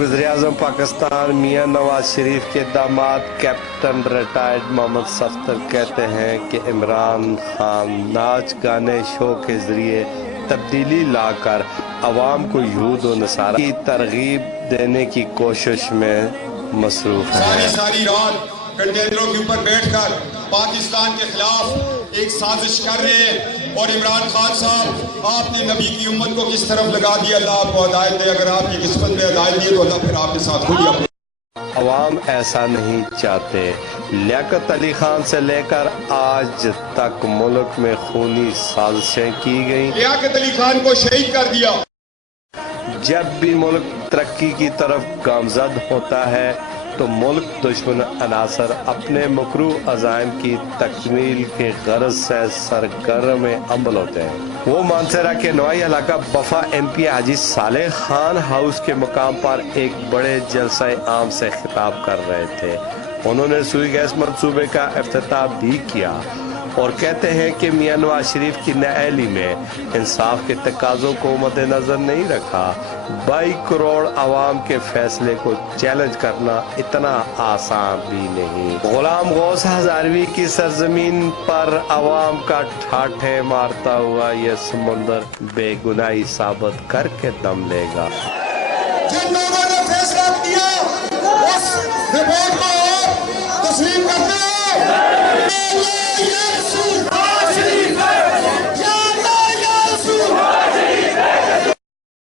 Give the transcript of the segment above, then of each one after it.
वज़ीर-ए-आज़म पाकिस्तान मियां नवाज शरीफ के दामाद कैप्टन रिटायर्ड मोहम्मद सफ्दर कहते हैं कि इमरान खान नाच गाने शो के जरिए तब्दीली लाकर अवाम को यहूद और नसारा की तरगीब देने की कोशिश में मसरूफ है। सारी रात कंटेनरों के ऊपर बैठकर पाकिस्तान के खिलाफ एक साजिश कर रहे हैं और इमरान खान साहब आपने नबी की उम्मत को किस तरफ लगा दिया। अल्लाह आपको हिदायत दे, अगर आपकी किस्मत में हिदायत दी तो अल्लाह फिर आपके साथ खुद ही अवाम ऐसा नहीं चाहते। लियाकत अली खान से लेकर आज तक मुल्क में खूनी साजिशें की गई। लियाकत अली खान को शहीद कर दिया। जब भी मुल्क तरक्की की तरफ गामजद होता है तो मुल्क दुश्मन अनासर अपने मकरू अज़ाइम की तकमील के गर्ज से सरगर्म अमल होते हैं। वो मानसरा के नवाई इलाका बफा MP हाजी सालेह खान हाउस के मुकाम पर एक बड़े जलसा आम से खिताब कर रहे थे। उन्होंने सुई गैस मंसूबे का इफ्तिताह भी किया और कहते हैं कि मियां नवाज शरीफ की नाअहली में इंसाफ के तकाज़ों को मद्देनजर नहीं रखा। 22 करोड़ आवाम के फैसले को चैलेंज करना इतना आसान भी नहीं। गुलाम गौस हज़ारवी की सरजमीन पर आवाम का ठाठे मारता हुआ यह समुंदर बेगुनाही साबित करके दम लेगा। जिन लोगों ने फैसला किया उस रिपोर्ट को तस्लीम करते हैं।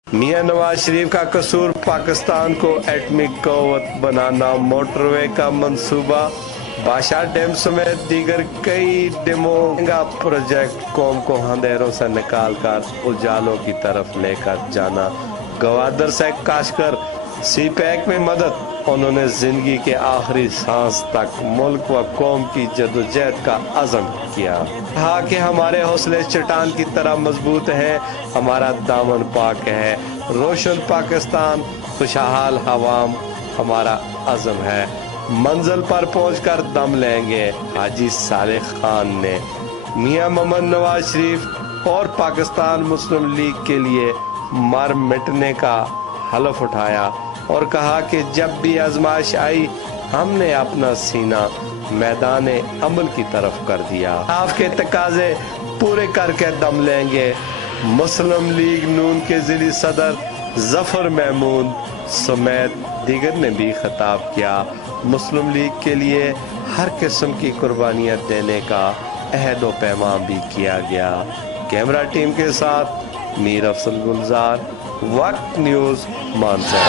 मियां नवाज शरीफ का कसूर पाकिस्तान को एटमी क़ुव्वत बनाना, मोटरवे का मंसूबा, बादशाह डैम समेत दीगर कई डेमो का प्रोजेक्ट कौम को अंधेरों से निकाल कर उजालों की तरफ लेकर जाना, गवादर से काशकर CPEC में मदद। उन्होंने जिंदगी के आखिरी सांस तक मुल्क व कौम की जदोजहद का अज़म किया। कहा कि हमारे हौसले चट्टान की तरह मजबूत हैं, हमारा दामन पाक है, रोशन पाकिस्तान, खुशहाल हवाम हमारा अज़म है, मंजिल पर पहुंचकर दम लेंगे। हाजी सालेह खान ने मियां मोहम्मद नवाज शरीफ और पाकिस्तान मुस्लिम लीग के लिए मर मिटने का हलफ उठाया और कहा कि जब भी आजमाइश आई हमने अपना सीना मैदान अमल की तरफ कर दिया। आपके तकाजे पूरे करके दम लेंगे। मुस्लिम लीग नून के जिली सदर जफर महमूद समेत दीगर ने भी खिताब किया। मुस्लिम लीग के लिए हर किस्म की कुर्बानियां देने का अहद व पैमाम भी किया गया। कैमरा टीम के साथ मीर अफसल गुलजार, वक्त न्यूज़, मानसरा।